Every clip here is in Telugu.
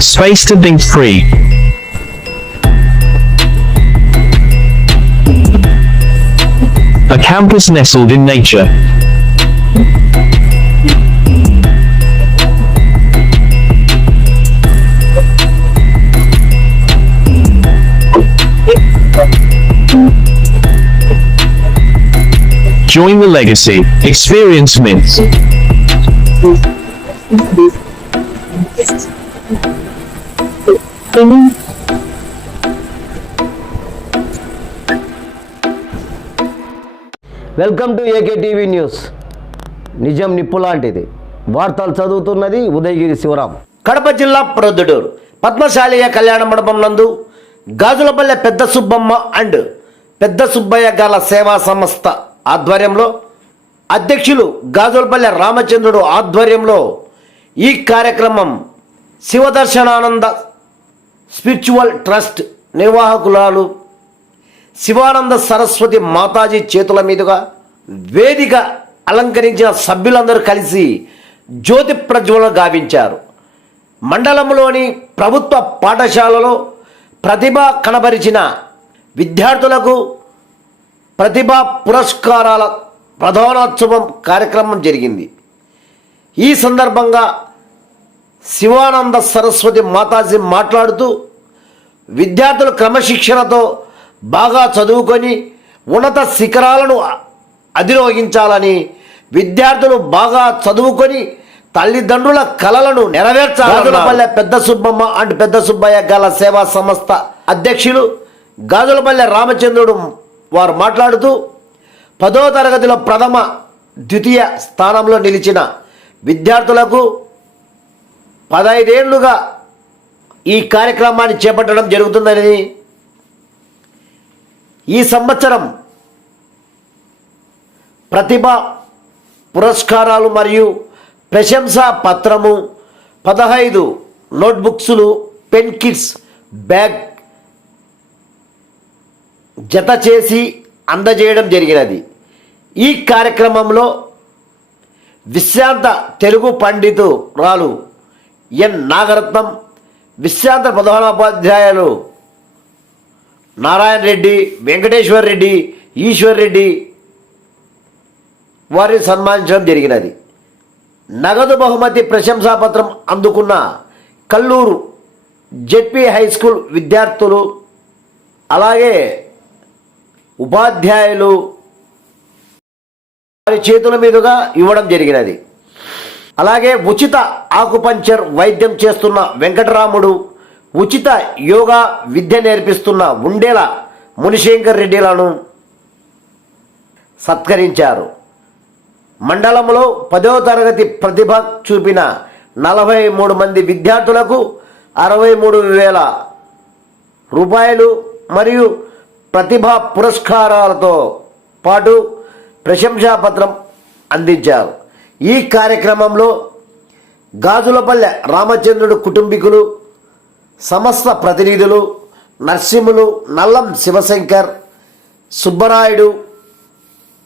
Space to think free. A campus nestled in nature. Join the legacy. Experience myths. Welcome to AK TV news. నిజం నిప్పు లాంటిది. వార్తలు చదువుతున్నది ఉదయగిరి శివరాం. కడప జిల్లా ప్రొద్దుటూరు. పద్మశాలియ కళ్యాణ మండపం నందు గాజులపల్లె పెద్ద సుబ్బమ్మ అండ్ పెద్ద సుబ్బయ్య గాల సేవా సంస్థ ఆధ్వర్యంలో అధ్యక్షులు గాజులపల్లె రామచంద్రుడు ఆధ్వర్యంలో ఈ కార్యక్రమం శివదర్శనానంద స్పిరిచువల్ ట్రస్ట్ నిర్వాహకులాలు శివానంద సరస్వతి మాతాజీ చేతుల మీదుగా వేదిక అలంకరించిన సభ్యులందరూ కలిసి జ్యోతి ప్రజ్వలన గావించారు. మండలంలోని ప్రభుత్వ పాఠశాలలో ప్రతిభ కనబరిచిన విద్యార్థులకు ప్రతిభా పురస్కారాల ప్రధానోత్సవం కార్యక్రమం జరిగింది. ఈ సందర్భంగా శివానంద సరస్వతి మాతాజీ మాట్లాడుతూ విద్యార్థులు క్రమశిక్షణతో బాగా చదువుకొని ఉన్నత శిఖరాలను అధిరోహించాలని విద్యార్థులు బాగా చదువుకొని తల్లిదండ్రుల కలలను నెరవేర్చాలి పెద్ద సుబ్బమ్మ అండ్ పెద్ద సుబ్బయ్య గల సేవా సంస్థ అధ్యక్షులు గాజులపల్లె రామచంద్రుడు వారు మాట్లాడుతూ పదో తరగతిలో ప్రథమ ద్వితీయ స్థానంలో నిలిచిన విద్యార్థులకు పదైదేళ్ళుగా ఈ కార్యక్రమాన్ని చేపట్టడం జరుగుతుందని ఈ సంవత్సరం ప్రతిభ పురస్కారాలు మరియు ప్రశంసా పత్రము పదహైదు నోట్బుక్స్లు పెన్ కిట్స్ బ్యాగ్ జత చేసి అందజేయడం జరిగినది. ఈ కార్యక్రమంలో విశ్రాంత తెలుగు పండితురాలు ఎన్ నాగరత్నం విశ్రాంత ప్రధానోపాధ్యాయులు నారాయణ రెడ్డి వెంకటేశ్వర్ రెడ్డి ఈశ్వర్ రెడ్డి వారిని సన్మానించడం జరిగినది. నగదు బహుమతి ప్రశంసాపత్రం అందుకున్న కల్లూరు జెడ్పీ హై స్కూల్ విద్యార్థులు అలాగే ఉపాధ్యాయులు వారి చేతుల మీదుగా ఇవ్వడం జరిగినది. అలాగే ఉచిత ఆకుపంచర్ వైద్యం చేస్తున్న వెంకటరాముడు ఉచిత యోగా విద్య నేర్పిస్తున్న ఉండేల మునిశంకర్ రెడ్డిలను సత్కరించారు. మండలంలో పదో తరగతి ప్రతిభ చూపిన నలభై మూడు మంది విద్యార్థులకు అరవై మూడు వేల రూపాయలు మరియు ప్రతిభా పురస్కారాలతో పాటు ప్రశంసాపత్రం అందించారు. ఈ కార్యక్రమంలో గాజులపల్లె రామచంద్రుడు కుటుంబీకులు సమస్త ప్రతినిధులు నరసింహులు నల్లం శివశంకర్ సుబ్బరాయుడు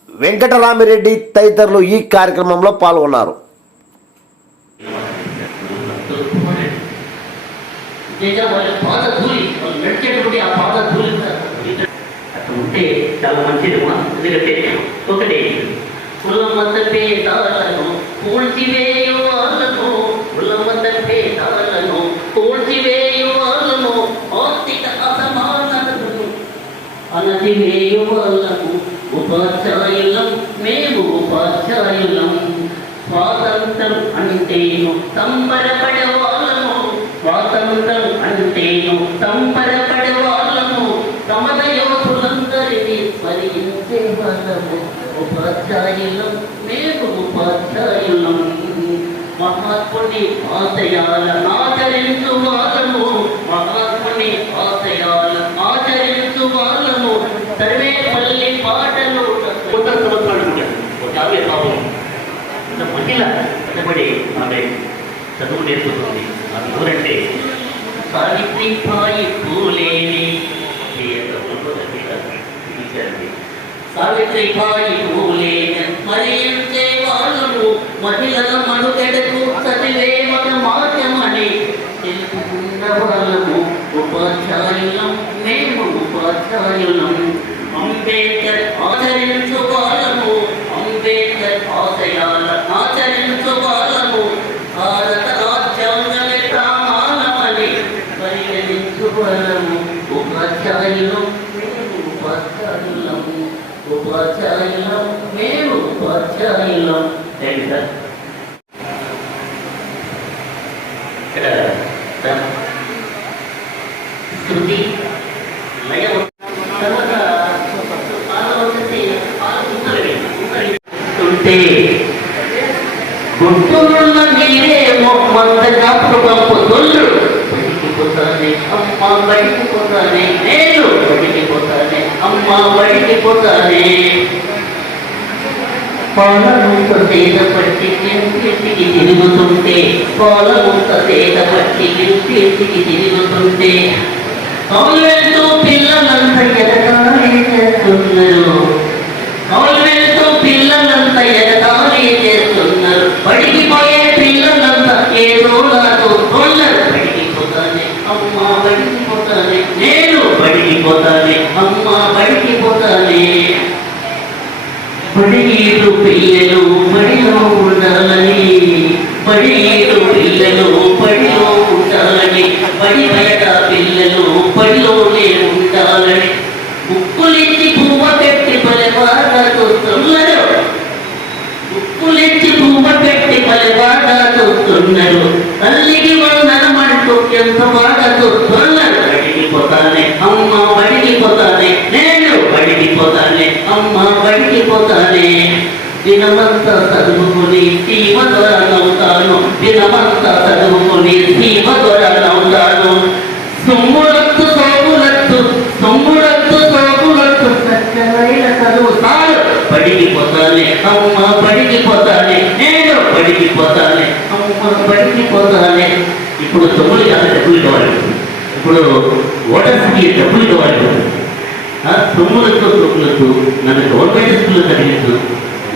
వెంకటరామిరెడ్డి తదితరులు ఈ కార్యక్రమంలో పాల్గొన్నారు. ఉంటే చాలా మంచిది మా ఎందుకంటే ఒకటి కులమత పేదాలను పూడ్చివేయు వాళ్ళను కులమత పేదాలను ఆర్థిక అసమానతను అనతివేయు ఉపాధ్యాయులం మేము ఉపాధ్యాయులం. స్వాతంత్రం అంటేను సంబరపడే వాళ్ళము స్వాతంత్రం అంటేను సంబరపడే వాళ్ళము సమర యోధులందరినీ స్మరించే వాళ్ళము ఉపాధ్యాయులం మేము ఉపాధ్యాయులం. మహాత్ముని ఆశయాల ఆచరించు వాళ్ళము మహాత్ముని ఆశయాల ఆచరించు వాళ్ళము సర్వేపల్లి పాటలు ఉత్తర సంవత్సరాలు ఒక ఆవిడ పాపం. ఇంత మహిళ కష్టపడి ఆమె చదువు నేర్చుకుంది ఆమె ఎవరంటే? సావిత్రిబాయి పూలేని. చేయాలి సావిత్రిబాయి పూలే స్మరించే వాళ్ళము మహిళల మనుగడకు చదివే ఒక మార్గమని తెలుసుకున్న వాళ్ళము ఉపాధ్యాయులం మేము ఉపాధ్యాయులం అంబేద్కర్ ఆచరించు వాళ్ళము అంబేద్కర్ ఆశయాల ఆచరించు వాళ్ళము భారత రాజ్యాంగమే ప్రామాణమని పరిగణించు వాళ్ళము ఉపాధ్యాయులం మేము ఉపాధ్యాయులం ఉపాధ్యాయులం మేము ఉపాధ్యాయులం థ్యాంక్ సార్? ఇక్కడ శృతి. లయ తర్వాత ఉంటే గుంటూరున్న తొల్లు పోతానే అమ్మ బడికి పోతానే నేను అమ్మ పోతానే పాలముంత పట్టి ఇంటికి తిరుగుతుంటే పాలముంత తేగ పట్టి ఇంటికి తిరుగుతుంటే కౌలెంతో పిల్లలంతా ఎదగాలి చేస్తున్నారు బడియేడు పిల్లలు పడిలో ఉండాలని బడియేడు పిల్లలు పడిలో ఉండాలని పడి బయట పిల్లలు పడిలోనే ఉండాలని. ముక్కులిచ్చి పువ్వ పెట్టి పలు బాగా చూస్తున్నారు పువ్వ పెట్టి పలు బాగా తల్లికి వందనమంటూ ఎంత బాగా చూస్తున్నారు బడికి పోతానే అమ్మ బడికి పోతానే దినమంతా చదువుకుని సీమ దొరనవుతాను దినమంతా చదువుకుని సీమ దొరనవుతాను సొమ్ములత్తు సోములత్తు సొమ్ములత్తు సోములత్తు చక్కనైన చదువు సారు బడికి పోతానే అమ్మ బడికి పోతానే నేను బడికి పోతానే అమ్మ బడికి పోతానే ఇప్పుడు తొమ్మిది కాదు డబ్బులు కావాలి ఇప్పుడు ఓటర్స్కి డబ్బులు కావాలి సొమ్ములతో సొమ్ములతో నన్ను గవర్నమెంట్ స్కూల్లో చదివించు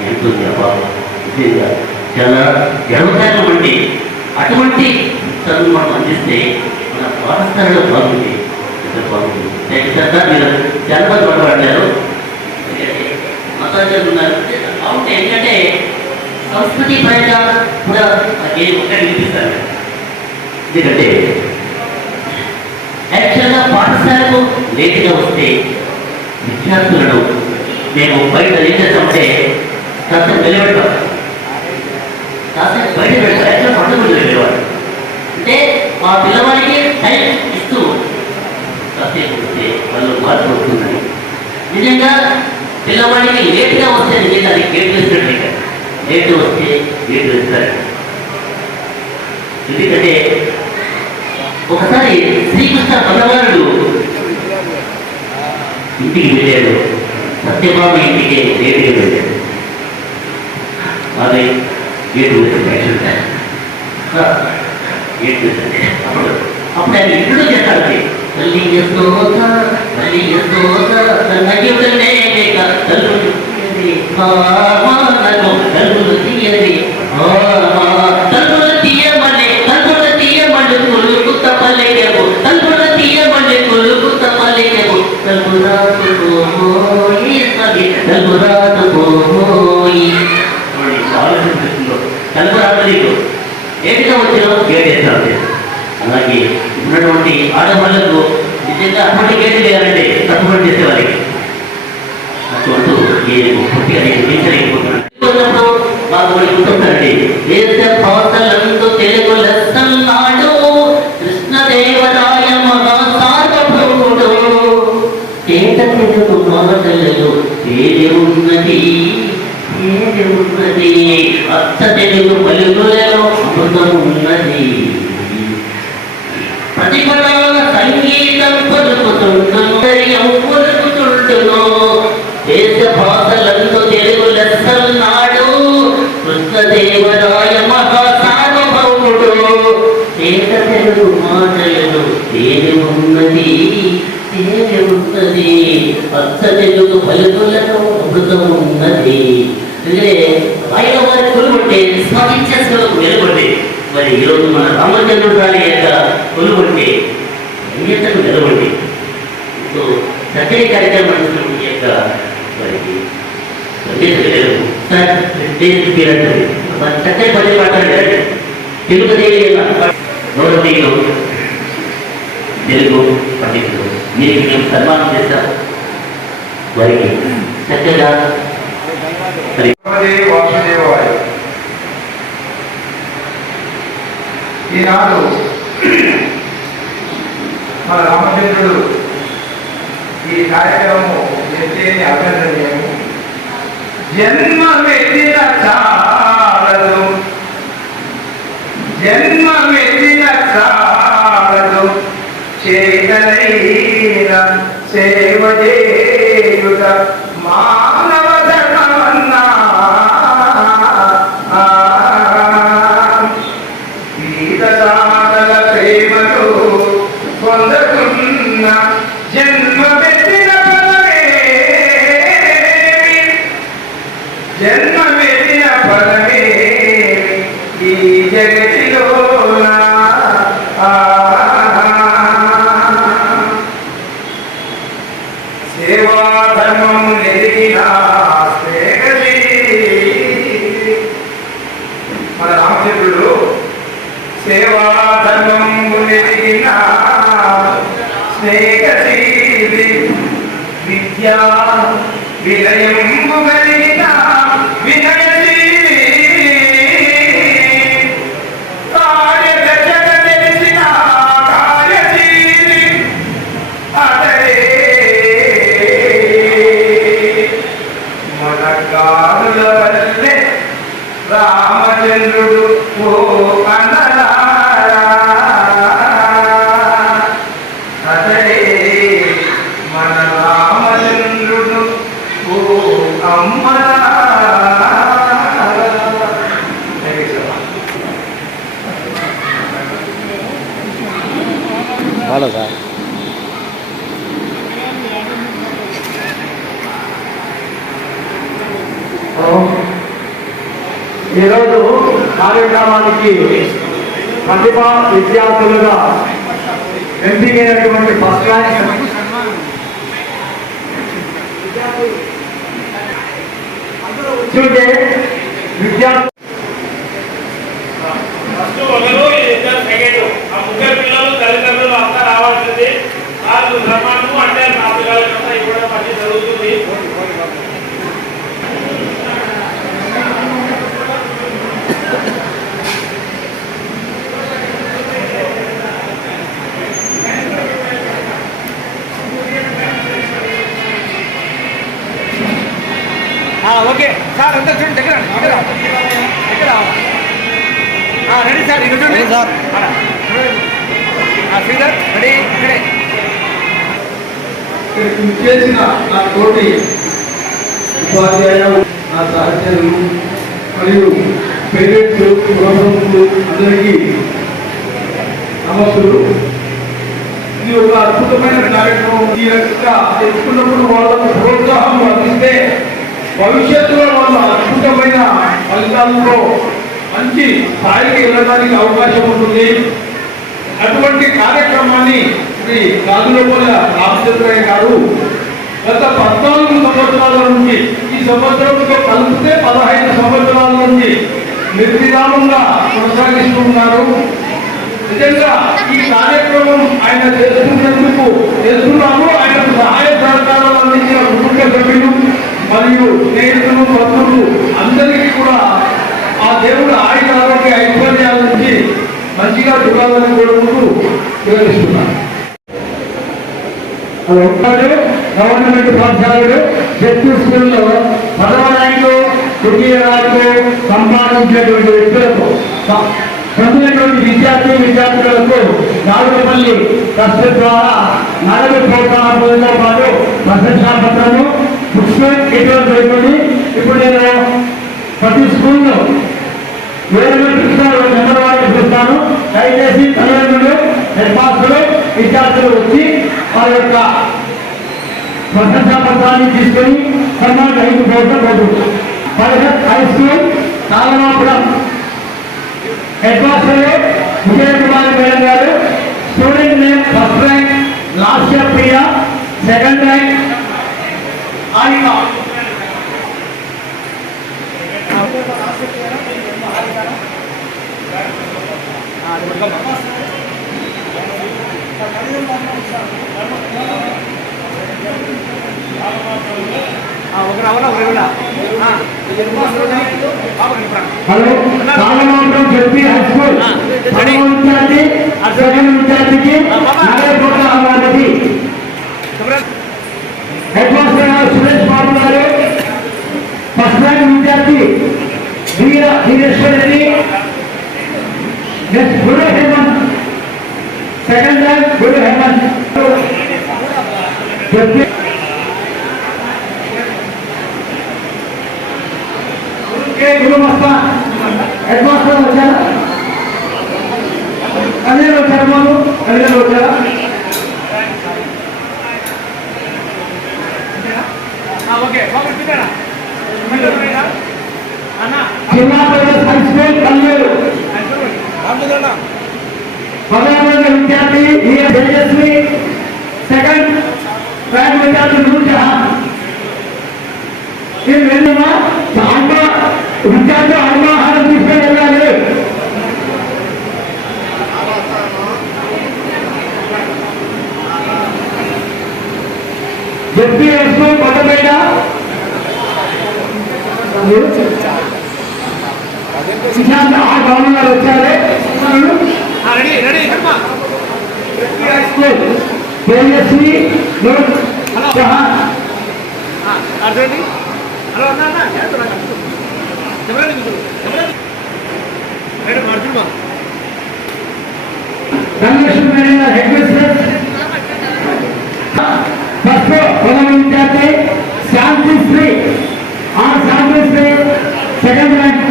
అంటుంది అబ్బా నిజంగా చాలా గర్వకారణం అండి అటువంటి చదువు మనం అందిస్తే మన పాఠశాలలో బాగుంది బాగుంది థ్యాంక్ సార్ మీరు చాలా మంది మాట్లాడారు మతాచార్యులు ఉన్నారు. అవును ఎందుకంటే సంస్కృతి పరంగా కూడా ఏ ఒకటి వినిపిస్తారు ఎందుకంటే యాక్చువల్గా పాఠశాలకు లేటుగా వస్తే విద్యార్థులను మేము బయట ఏం చేస్తామంటే కాస్త నిలబెడతాం కాసేపు బయట పెడతాం పండుగ వెళ్ళేవాడు అంటే మా పిల్లవాడికి టైం ఇస్తూ కాసేపు వస్తే వాళ్ళు మార్పు వస్తుందని. నిజంగా పిల్లవాడికి లేట్గా వస్తే నిజంగా అది గేట్ వేసినట్టు ఇక. లేట్ వస్తే గేట్ వేస్తారు ఎందుకంటే ఒకసారి శ్రీకృష్ణ భగవానుడు ఇంటికి వెళ్ళాడు సత్యభామ ఇంటికి లేటుగా వెళ్ళాడు అది గేటు వేసి అప్పుడు అప్పుడు ఆయన ఇంట్లో చేస్తాడండి తల్లి ఎస్తోత తల్లి ఎస్తోత తల్లి తల్లి ఏ గుర్తుందండి తెలుగు లెస్సన్నాడు కృష్ణదేవరాయ మహా సార్వభౌముడు తెలుగు మాటలలో ఏది ఉన్నది? ఏది ఉన్నది? అర్థ తెలుగు పలుకులలో అమృతం ఉన్నది. ప్రతిఫలాల తేనె ఉన్నది తేనె తెలుగు పలుకులలో అమృతం ఉన్నది అంటే ఆయన వారి కొలుగుంటే స్మరించేశ్వరకు వెలుగుంటే మరి ఈరోజు మన రామచంద్రుడు గారి యొక్క కొలుగుంటే అన్యతను వెలుగుంటే సో చక్కని కార్యక్రమం యొక్క మరి చక్కని తెలుగు పండితులు. మీరు మేము సన్మానం చేశాం వారికి చక్కగా ఈనాడు మన రామచంద్రుడు ఈ కార్యక్రమము ఎంతేని అభినందనీయము జన్మమెత్తిన చాలదు జన్మమెత్తిన చాలదు చేతనైన సేవ చేయుట ప్రతిభ విద్యార్థులుగా ఎంపికైనటువంటి ఫస్ట్ ర్యాంక్. చూస్తే విద్యార్థి ఫస్ట్ ఆ పిల్లలు తల్లిదండ్రులు రావాల్సింది. వాళ్ళు అంటే నా పిల్లలకంతా ఇవ్వడం జరుగుతుంది. ఓకే. సార్ అంతా చూడండి దగ్గర దగ్గర దగ్గర రెడీ. సార్ ఇక్కడ చూడండి. సార్. శ్రీధర్ రెడీ ఇక్కడే. చేసిన నా తోటి ఉపాధ్యాయులు నా సహచరులు మరియు పేరెంట్స్ ప్రొఫెసర్లు అందరికీ నమస్సులు. ఇది ఒక అద్భుతమైన కార్యక్రమం. ఈ రకంగా తెలుసుకున్నప్పుడు వాళ్ళకు ప్రోత్సాహం అందిస్తే భవిష్యత్తులో మనం అద్భుతమైన ఫలితాలతో మంచి స్థాయికి వెళ్ళడానికి అవకాశం ఉంటుంది. అటువంటి కార్యక్రమాన్ని శ్రీ గాజులపల్లి రామచంద్రయ్య గారు గత పద్నాలుగు సంవత్సరాల నుంచి ఈ సంవత్సరంతో కలిపితే పదహైదు సంవత్సరాల నుంచి నిర్విరామంగా కొనసాగిస్తున్నారు. నిజంగా ఈ కార్యక్రమం ఆయన చేస్తున్నందుకు చేస్తున్నాము. ఆయనకు సహాయ సహకారాలు అందించిన కుటుంబ సభ్యులు మరియు స్నేహితులు బంధువులు అందరికీ కూడా ఆ దేవుడు ఆయన ఆరోగ్య ఐశ్వర్యాల నుంచి మంచిగా చూడాలని కోరుకుంటూ వివరిస్తున్నాను ఒకడు గవర్నమెంట్ పాఠశాలలు శక్తి స్కూల్లో పదవ ర్యాంకు తృతీయ ర్యాంకు సంపాదించినటువంటి వ్యక్తులకు చదివినటువంటి విద్యార్థి విద్యార్థులకు నాలుగుపల్లి ట్రస్ట్ ద్వారా నగదు ప్రోత్సాహంతో పాటు ప్రశంసా ముఖ్యమైన బుక్స్ ఇటువంటి ఇప్పుడు నేను ప్రతి స్కూల్లో వేరు పిలుస్తాను నెంబర్ వారికి పిలుస్తాను దయచేసి తల్లిదండ్రులు హెడ్మాస్టర్లు విద్యార్థులు వచ్చి వాళ్ళ యొక్క ప్రశంసా పత్రాన్ని తీసుకొని సన్మానం ఐదు అయిపోవడం కోరుకుంటున్నాం Parishad high school Kalamapuram. Head master Vijaya Kumar madam గారు. Student name first rank last year Priya. Second rank hello Kalamapuram చెప్పి హై స్కూల్ ప్రథమ విద్యార్థి సెకండ్ విద్యార్థికి నలభై కోట్ల అవార్డుకి హెడ్ మాస్టర్ గారు సురేష్ బాబు గారు ఫస్ట్ ర్యాంక్ విద్యార్థి Veera Veereshwar Reddy next Guru Hemanth second rank Guru Hemanth చెప్పి కే గురు మస్తా హెడ్ మాస్టర్ వచ్చారా అదే వచ్చారు బాబు అదే వచ్చారా ఓకే బాబు చూసారా అన్న జిల్లా పరిషత్ హై స్కూల్ కల్లూరు రామచంద్రన్న పదహారు విద్యార్థి ఈ తేజస్వి సెకండ్ ర్యాంక్ విద్యార్థి నూర్ జహాన్ ఇది వెళ్ళమా ఆత్మ విద్యార్థి ఆత్మాహారం తీసుకొని వెళ్ళాలి జడ్పీ స్కూల్ కొండపేట సిద్ధాంత ఆ గవర్నర్ గారు వచ్చారు రెడీ రెడీ కర్మ స్కూల్ తేజస్వి నూర్ జహాన్ అర్థండి హలో అన్న అన్న చేస్తున్నా చెప్పండి చెప్పండి మేడం అర్జున్ ధనలక్ష్మి మేడం గారు హెడ్ మిస్ట్రెస్ ఫస్ట్ ప్రథమ విద్యార్థి శాంతి శ్రీ ఆ Shanti Sri second rank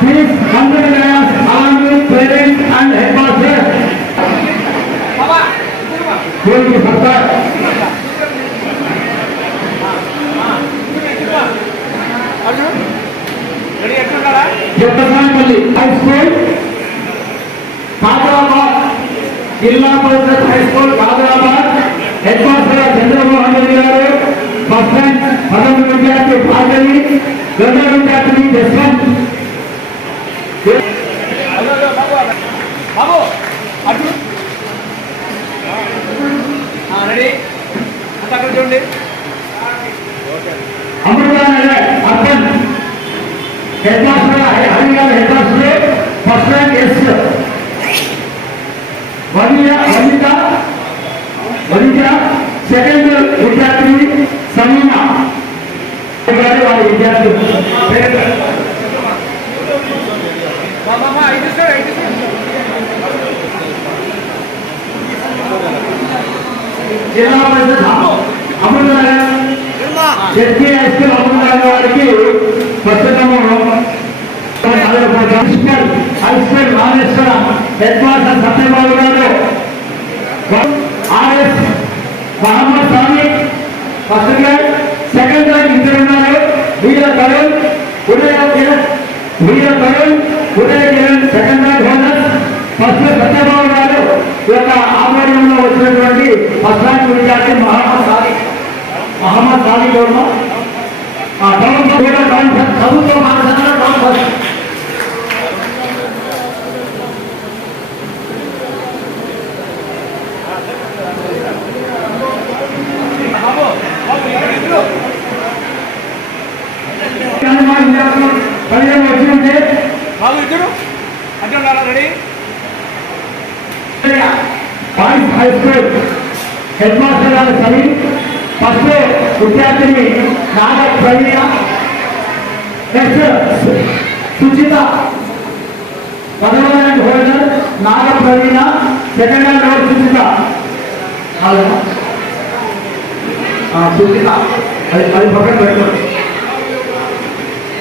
please hundred grams along with parents and head master దీనికి Sardar Arjun ready ఎట్లున్నారా Jagannathapalli high school Kadarabad Zilla Parishad high school Kadarabad head master Chandramohan Reddy గారు ఫస్ట్ ర్యాంక్ పదవ విద్యార్థి భార్గవి రెండవ విద్యార్థిని జస్వంత్ బాబు అటు రెడీ అంత అక్కడ చూడండి urban head master head master first rank S Vanitha Vanitha second విద్యార్థిని గారు విద్యార్థులు బాబా ఐదు సార్ ఐదు sir Zilla Parishad Amruthanagar ZP high school Amruthanagar వారికి ప్రస్తుతము principal high school Rameshwara head master Satyababu గారు ఆర్ఎస్ మహమ్మద్ సామి ఫస్ట్ గ్రేడ్ సెకండ్ గ్రేడ్ ఇద్దరు ఉన్నారు Veera Tarun Udaya Kiran Veera Tarun Udaya Kiran second grade holders first Satyababu గారు ఈ యొక్క ఆధ్వర్యంలో వచ్చినటువంటి ఫస్ట్ ర్యాంక్ విద్యార్థి మహమ్మద్ సాలి మహమ్మద్ సాలి గౌరవ ఆ టౌన్ కూడా టౌన్ ఫస్ట్ చదువుతో మాట్లాడారు టౌన్ పదిహేను వచ్చి ఉంటే బాబు ఇద్దరు అర్జున్ రారా ready boys high school. Head master గారు సరి ఫస్ట్ విద్యార్థిని నాగ ప్రవీణ. నెక్స్ట్ సుచిత. పదవ rank holder Naga Praveena. Second rank holder Suchitha. Suchitha. అది అది పక్కన పెట్టండి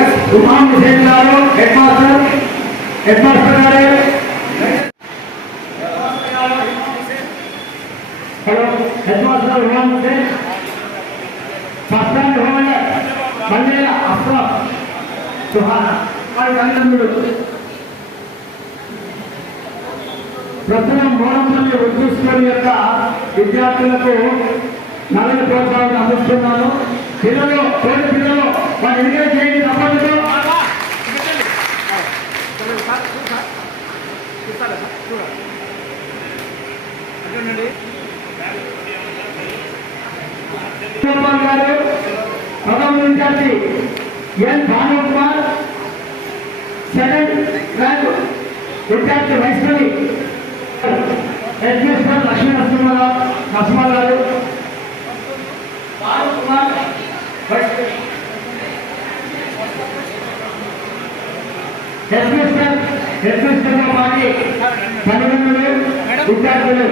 ఎస్ హుసేన్ గారు హెడ్ మాస్టర్ హెడ్ మాస్టర్ గారు. Hello head master ఉమాం Hussain first hand holder Bandela Suhana వారి తల్లిదండ్రులు. ప్రస్తుతం యొక్క విద్యార్థులకు నగదు ప్రోత్సాహం అందిస్తున్నాను. పిల్లలు తోటి పిల్లలు వాళ్ళు ఎంజాయ్ చేయండి తప్పదు గారు ప్రథమ in charge N Bhanu Kumar headmistress హెడ్మిస్టర్తో పాటి తల్లిదండ్రులు విద్యార్థులు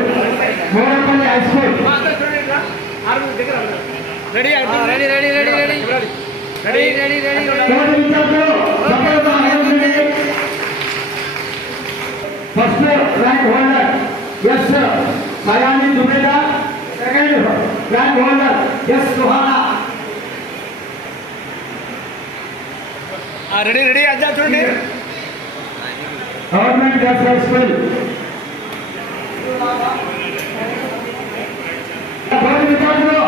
Modapalli high school. Ready ready ready ready ready ready. Ready ready. First rank holder S Sayani దుబేదా second rank holder S Suhana. Ready ready అజ్జా చూడండి. గవర్నమెంట్ గ్యాస్ హాస్పిటల్ విద్యార్థులు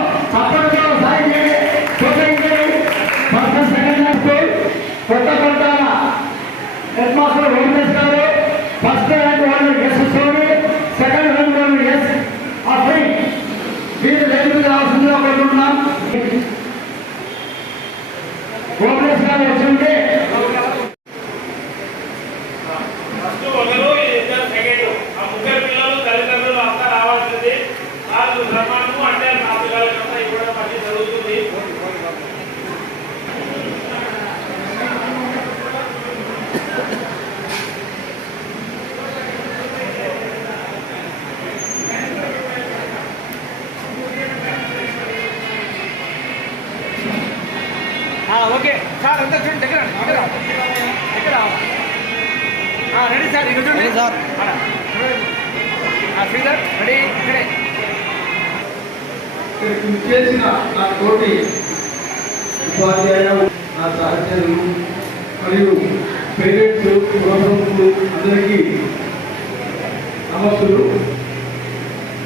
అందరికీ నమస్సులు.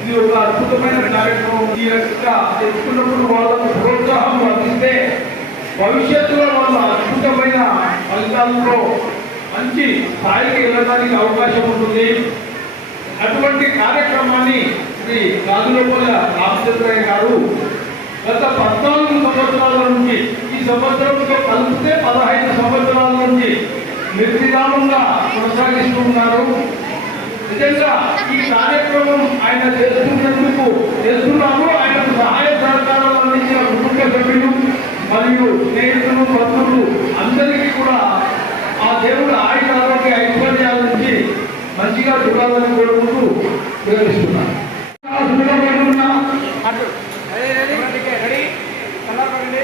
ఇది ఒక అద్భుతమైన కార్యక్రమం. ఈ రకంగా ఎత్తుకున్నప్పుడు వాళ్ళకు ప్రోత్సాహం అందిస్తే భవిష్యత్తులో వాళ్ళ అద్భుతమైన ఫలితాలలో మంచి స్థాయికి వెళ్ళడానికి అవకాశం ఉంటుంది. అటువంటి కార్యక్రమాన్ని శ్రీ రాజులోపల రామచంద్రయ్య గారు గత పద్నాలుగు సంవత్సరాల నుంచి ఈ సంవత్సరంతో కలిపితే పదహైదు సంవత్సరాల నుంచి నిర్విరామంగా కొనసాగిస్తూ ఉన్నారు నిజంగా ఈ కార్యక్రమం ఆయన చేస్తున్నందుకు చేస్తున్నాము ఆయనకు సహాయ సహకారాలు అందించిన కుటుంబ సభ్యులు మరియు స్నేహితులు బంధువులు అందరికీ కూడా ఆ దేవుడు ఆయుధ ఆరోగ్య ఐశ్వర్యాల నుంచి మంచిగా చూడాలని కోరుకుంటూ వివరిస్తున్నాను అటు రెడీ రెడీ రెడీ కలర్ పడండి